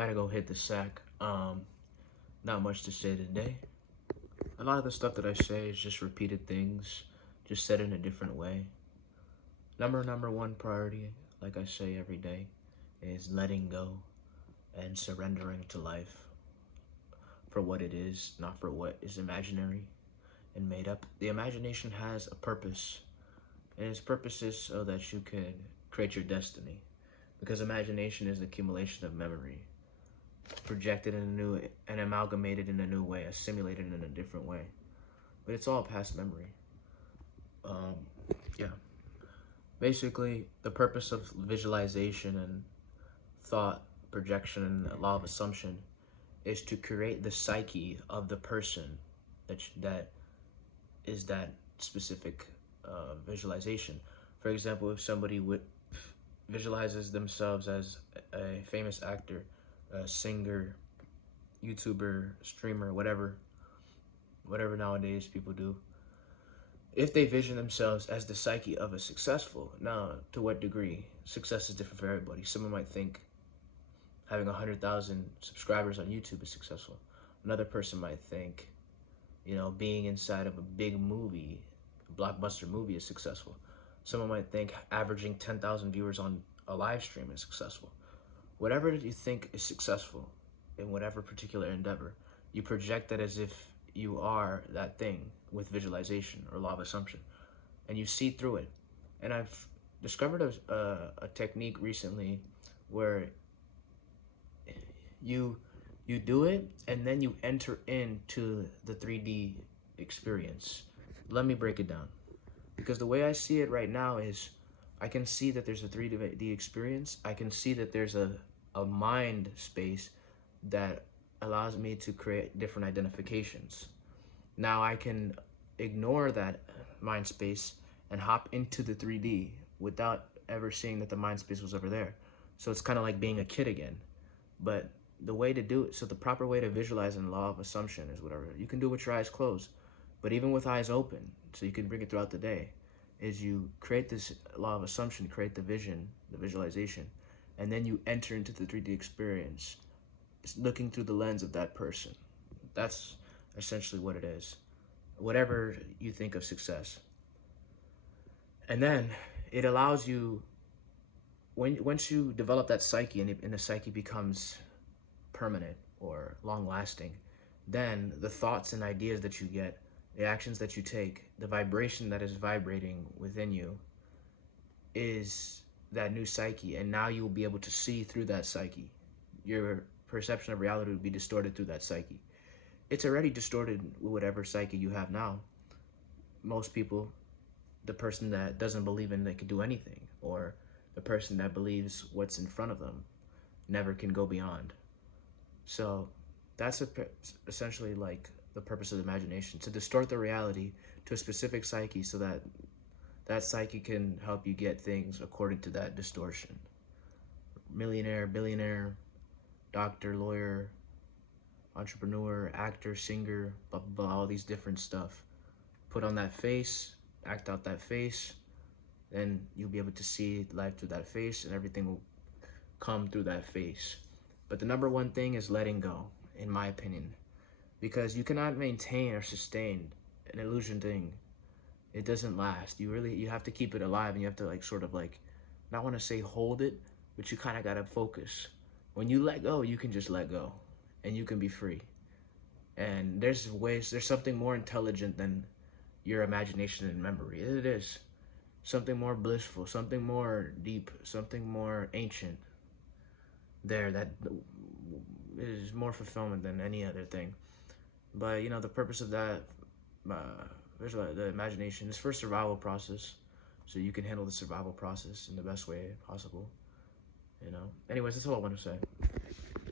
About to go hit the sack. Not much to say today. A lot of the stuff that I say is just repeated things, just said in a different way. Number one priority, like I say every day, is letting go and surrendering to life for what it is, not for what is imaginary and made up. The imagination has a purpose, and its purpose is so that you can create your destiny. Because imagination is the accumulation of memory, projected in a new and amalgamated in a new way, assimilated in a different way. But it's all past memory. Yeah. Basically, the purpose of visualization and thought, projection, and law of assumption is to create the psyche of the person that is that specific visualization. For example, if somebody visualizes themselves as a famous actor, a singer, YouTuber, streamer, whatever nowadays people do. If they vision themselves as the psyche of a successful, now to what degree? Success is different for everybody. Someone might think having 100,000 subscribers on YouTube is successful. Another person might think, being inside of a big movie, a blockbuster movie is successful. Someone might think averaging 10,000 viewers on a live stream is successful. Whatever you think is successful in whatever particular endeavor, you project that as if you are that thing with visualization or law of assumption, and you see through it. And I've discovered a technique recently where you do it and then you enter into the 3D experience. Let me break it down, because the way I see it right now is I can see that there's a 3D experience. I can see that there's a mind space that allows me to create different identifications. Now I can ignore that mind space and hop into the 3D without ever seeing that the mind space was ever there. So it's kind of like being a kid again. But the way to do it, so the proper way to visualize in law of assumption is whatever. You can do it with your eyes closed, but even with eyes open, so you can bring it throughout the day, is you create this law of assumption, create the vision, the visualization, and then you enter into the 3D experience, looking through the lens of that person. That's essentially what it is. Whatever you think of success. And then it allows you, once you develop that psyche and the psyche becomes permanent or long-lasting, then the thoughts and ideas that you get, the actions that you take, the vibration that is vibrating within you is that new psyche, and now you will be able to see through that psyche. Your perception of reality will be distorted through that psyche. It's already distorted with whatever psyche you have now. Most people, the person that doesn't believe in they can do anything, or the person that believes what's in front of them never can go beyond. So that's essentially like the purpose of the imagination, to distort the reality to a specific psyche so that that psyche can help you get things according to that distortion. Millionaire, billionaire, doctor, lawyer, entrepreneur, actor, singer, blah, blah, blah, all these different stuff. Put on that face, act out that face, then you'll be able to see life through that face, and everything will come through that face. But the number one thing is letting go, in my opinion, because you cannot maintain or sustain an illusion thing. It doesn't last. You have to keep it alive, and you have to not want to say hold it, but you kind of got to focus. When you let go, you can just let go, and you can be free. And there's something more intelligent than your imagination and memory. It is something more blissful, something more deep, something more ancient there that is more fulfillment than any other thing. But the purpose of that the imagination is for survival process, so you can handle the survival process in the best way possible. Anyways, that's all I want to say.